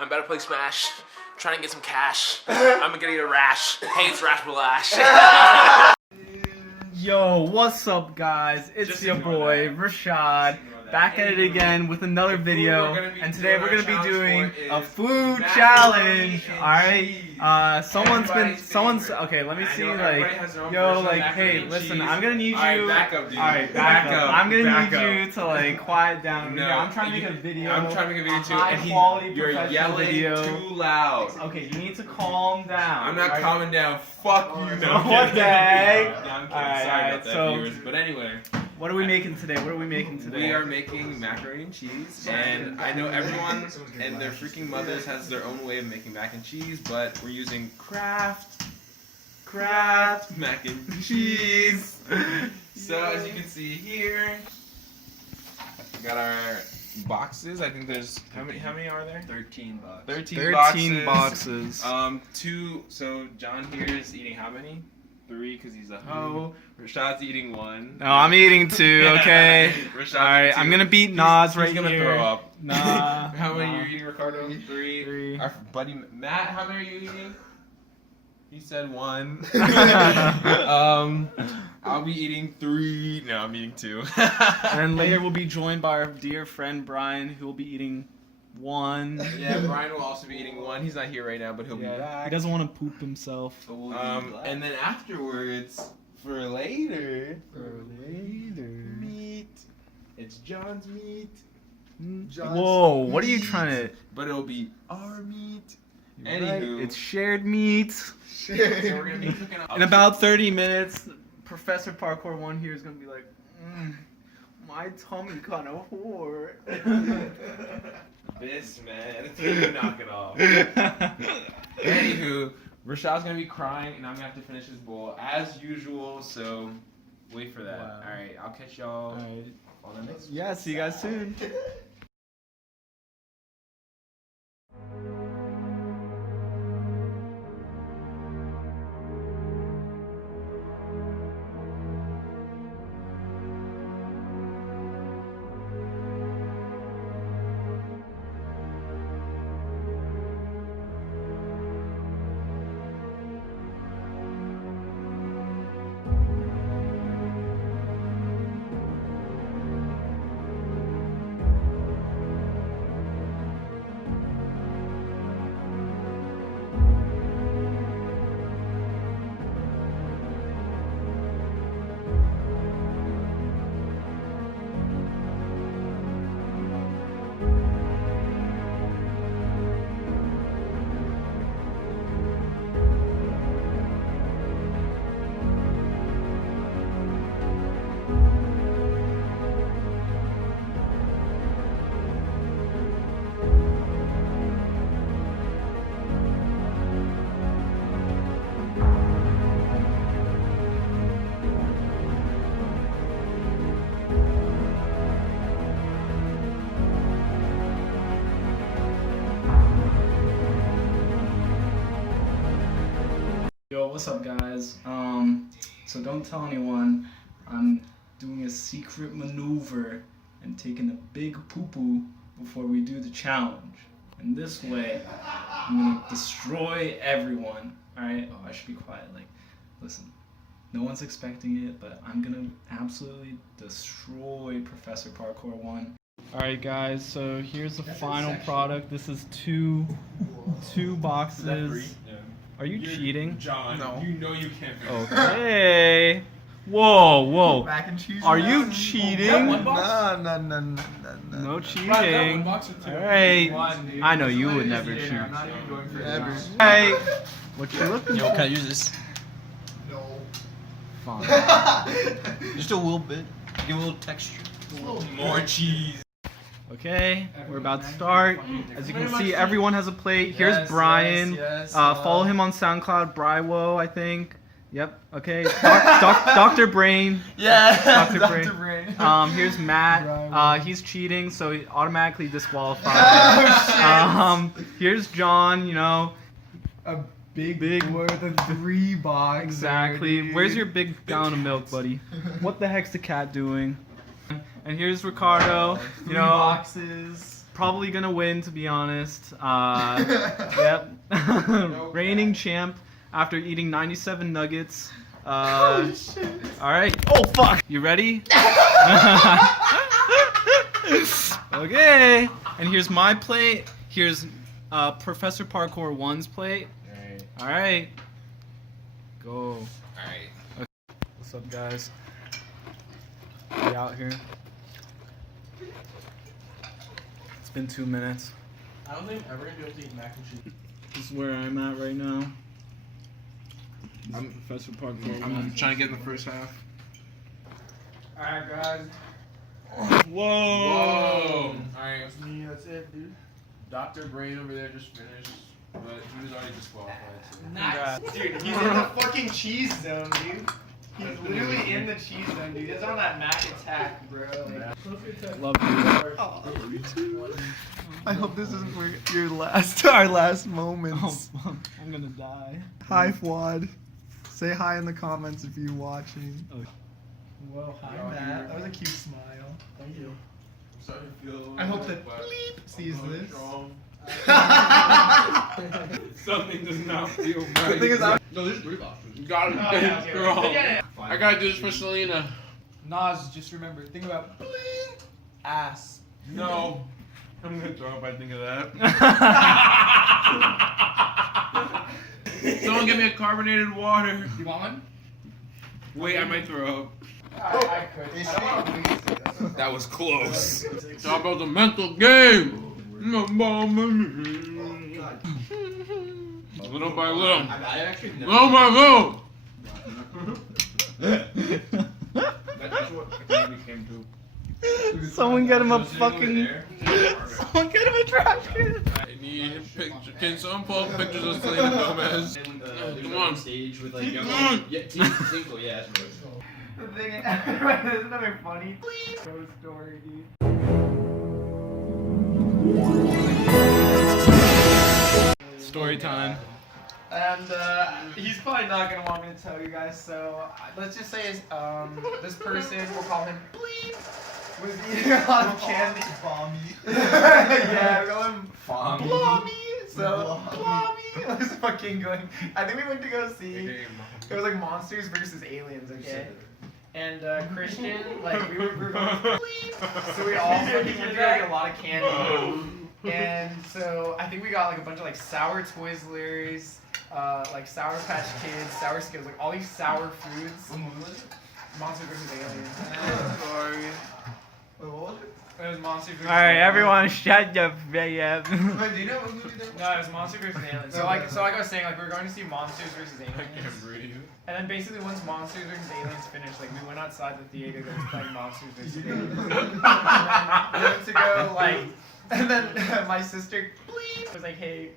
I'm about to play Smash. Trying to get some cash. I'm gonna get a rash. Hey, it's Rashbalash. Yo, what's up, guys? It's Just your boy Rashad, back at it again with another video, and today we're gonna be doing a food challenge. All right, okay. Let me see, hey, listen, I'm gonna need you. Alright, back up, dude. Alright, back up. I'm gonna need you to quiet down. No, I'm trying to make a video. I'm trying to make a video too, high quality you're professional yelling video. too loud. Okay, you need to calm down. I'm not calming down. Fuck you. No, What the heck? No, I'm kidding. Alright, Sorry about that, so- viewers. But anyway. What are we making today? We are making macaroni and cheese, and I know everyone and their freaking mothers has their own way of making mac and cheese, but we're using Kraft mac and cheese. So as you can see here, we got our boxes. I think there's how many are there? 13 bucks. 13 boxes. So John here is eating how many? 3 because he's a hoe. Rashad's eating 1. No, I'm eating 2, okay? Alright, I'm gonna beat Nas right here. He's gonna throw up. Nah. How many are you eating, Ricardo? 3. 3. Our buddy Matt, how many are you eating? He said 1. I'll be eating 3. No, I'm eating 2. And later we'll be joined by our dear friend Brian, who will be eating 1. Yeah, Brian will also be eating 1. He's not here right now, but he'll be back. He doesn't want to poop himself. And then afterwards, for later, meat. It's John's meat. Whoa, what are you trying to... But it'll be our meat. Right, Anywho. it's shared meat. So we're gonna be cooking up. In about 30 minutes, Professor Parkour 1 here is gonna be like, my tummy kind of whore. This man, it's gonna knock it off. Anywho, Rashad's gonna be crying, and I'm gonna have to finish his bowl as usual. So wait for that. Wow. All right, I'll catch y'all on the next. Yeah, see you guys soon. Yo, what's up, guys? So don't tell anyone. I'm doing a secret maneuver and taking a big poo-poo before we do the challenge. And this way, I'm gonna destroy everyone. Alright? Oh, I should be quiet. Listen. No one's expecting it, but I'm gonna absolutely destroy Professor Parkour 1. Alright, guys, so here's the final product. This is two boxes. Are you cheating? John, no. You know you can't. Okay. Whoa. Mac and cheese. Are you cheating? No. No cheating. Alright. I know you would never cheat. I'm not even going for ever. Hey, what you looking Yo, for? can I use this? No. Fine. Just a little bit. Give a little texture. More cheese. Okay, we're about to start. As you can see, everyone has a plate. Here's Brian. Follow him on SoundCloud, Brywo, I think. Yep. Okay. Dr. Brain. Yeah. Dr. Brain. Here's Matt. He's cheating, so he automatically disqualified. Here's John. You know, A big worth of 3 boxes. exactly. Dude. Where's your big gallon of milk, buddy? What the heck's the cat doing? And here's Ricardo. You know, boxes. probably gonna win, to be honest. Yep. Reigning champ after eating 97 nuggets. Oh shit. Alright. Oh fuck! You ready? Okay. And here's my plate. Here's Professor Parkour 1's plate. Alright. Go. Alright. Okay. What's up, guys? We out here. It's been 2 minutes. I don't think I'm ever gonna be able to eat mac and cheese. This is where I'm at right now. I'm Professor Parkour. I'm trying to get in the first half. Alright, guys. Whoa! Alright. That's me. That's it, dude. Dr. Brain over there just finished, but he was already disqualified. So. Nice. Dude, he's in the fucking cheese zone, dude. He's literally in the cheese zone, dude. He's on that Mac attack, bro. Love you. I hope this isn't our last moments. Oh, I'm gonna die. Hi, Fuad. Say hi in the comments if you're watching. Oh. Whoa, hi, Matt. That was a cute smile. Thank you. I'm starting to feel I hope that bleep sees this. Something does not feel The right. thing is, No, there's 3 boxes. You gotta yeah, be okay. strong. Yeah. I gotta do this for Selena. Nas, just remember, think about bleep ass. No. I'm gonna throw up. I think of that. Someone give me a carbonated water. You want one? Wait, I might throw up. I could. I don't want to waste it. That was close. Talk about the mental game. Little by little. I actually never. Little by little. That's what the movie came to. Someone get him a fucking. Someone get him a trash can. I need a picture. Can someone pull up pictures of Selena Gomez? Come on. Stage with like Come on. yeah, Tinkle, yeah, that's right. The thing is, there's another funny story, dude. Story time. And he's probably not gonna want me to tell you guys. So let's just say this person, we'll call him Bleep, was eating a lot of candy. Bommy. Yeah, we'll call him Blommy. So Blommy was fucking going. I think we went to go see. It was like monsters versus aliens. Okay. And Christian, like we were going Bleep. So we all fucking went to like a lot of candy. And so I think we got like a bunch of like sour Twizzlers, like Sour Patch Kids, sour Skittles, like all these sour foods. What movie was it? Monster vs. Aliens. Sorry. Wait, what was it? It was Monster vs. Alright, everyone, shut the fuck up. Wait, do you know what movie that was? No, it was Monster vs. Aliens. So like I was saying, like we were going to see Monsters vs. I Aliens. can't breathe. And then basically once Monsters vs. Aliens finished, like we went outside the theater that was playing Monsters vs. Aliens. And then we went to go like. And then my sister Bleep was like, hey,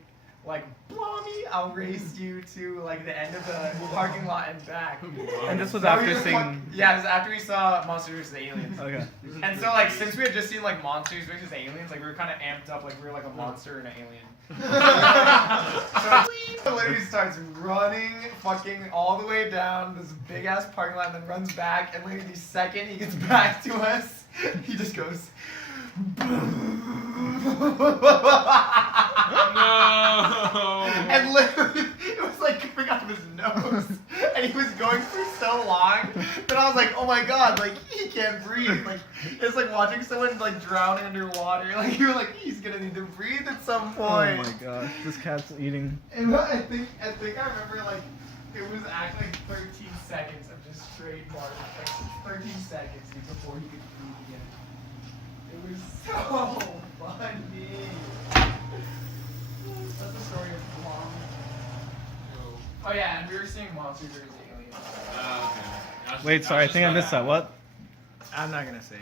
like, Blommy, I'll race you to like the end of the parking lot and back. And this was So we after were seeing. yeah, it was after we saw Monsters vs. Aliens. Okay. And so like since we had just seen like Monsters vs. Aliens, like we were kind of amped up, like we were like a monster and an alien. So he literally starts running fucking all the way down this big ass parking lot and then runs back, and literally the second he gets back to us, he just goes No. and literally it was like coming out of his nose, and he was going for so long that I was like, oh my god, like he can't breathe. Like it's like watching someone like drown underwater. Like you were like, he's gonna need to breathe at some point. Oh my gosh, this cat's eating. And I think I remember like it was actually like 13 seconds of just straight barf, like 13 seconds before he could breathe again. It was so funny. That's the story of Blom. Oh yeah, and we were seeing Monsters vs. Aliens. Okay. Wait, sorry, I think I missed that. What? I'm not gonna say it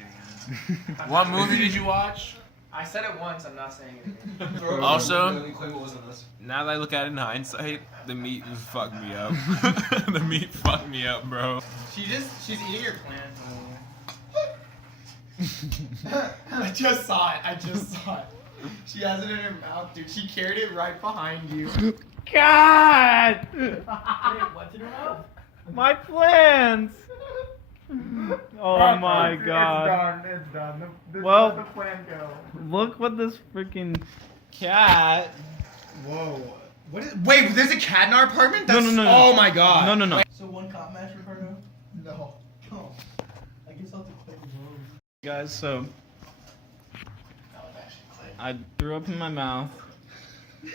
again. What movie did you watch? I said it once, I'm not saying it again. Also, Claim it wasn't us. now that I look at it in hindsight, the meat just fucked me up. The meat fucked me up, bro. She's eating your plant. I just saw it. She has it in her mouth, dude. She carried it right behind you. God! Wait, what's in her mouth? My plants! Oh my god. It's done. This Well- let the plan go. Look what this freaking cat. Whoa. What is? Wait, there's a cat in our apartment? No, That's, no, no, no. Oh my god. No. So one cop match, Ricardo? No. Oh. I guess I'll have to click those. Guys, so I threw up in my mouth. I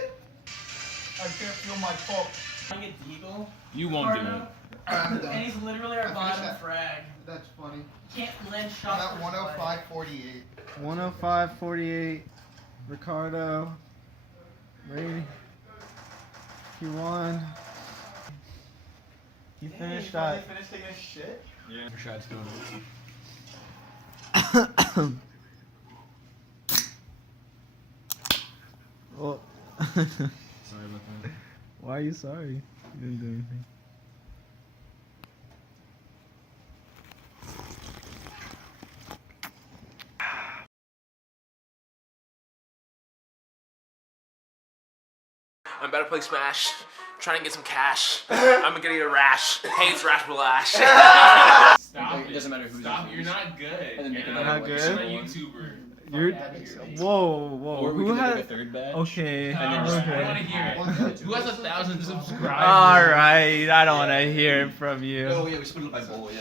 can't feel my pulse. I get Deagle. You won't do it. I'm And he's literally our bottom frag. That's funny. Can't land I'm shots. at 105.48. 105.48. Ricardo. Ready? He won. He finished that. Finished taking a shit? Yeah. Rashad's doing Well, Sorry about that. why are you sorry? You didn't do anything. I'm about to play Smash, trying to get some cash. I'm gonna get a rash. Hey, it's Rashbalash. Stop It doesn't matter who's Stop. using You're it. not good. And then make You're another not one. good? You're not a YouTuber. You're. Whoa. Or we Who could had? make a third badge. Okay. And then just- I don't want to hear it. Who has 1,000 subscribers? All right. I don't want to hear it from you. Oh yeah, we split it by bowl, yeah.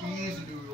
Cheese noodles.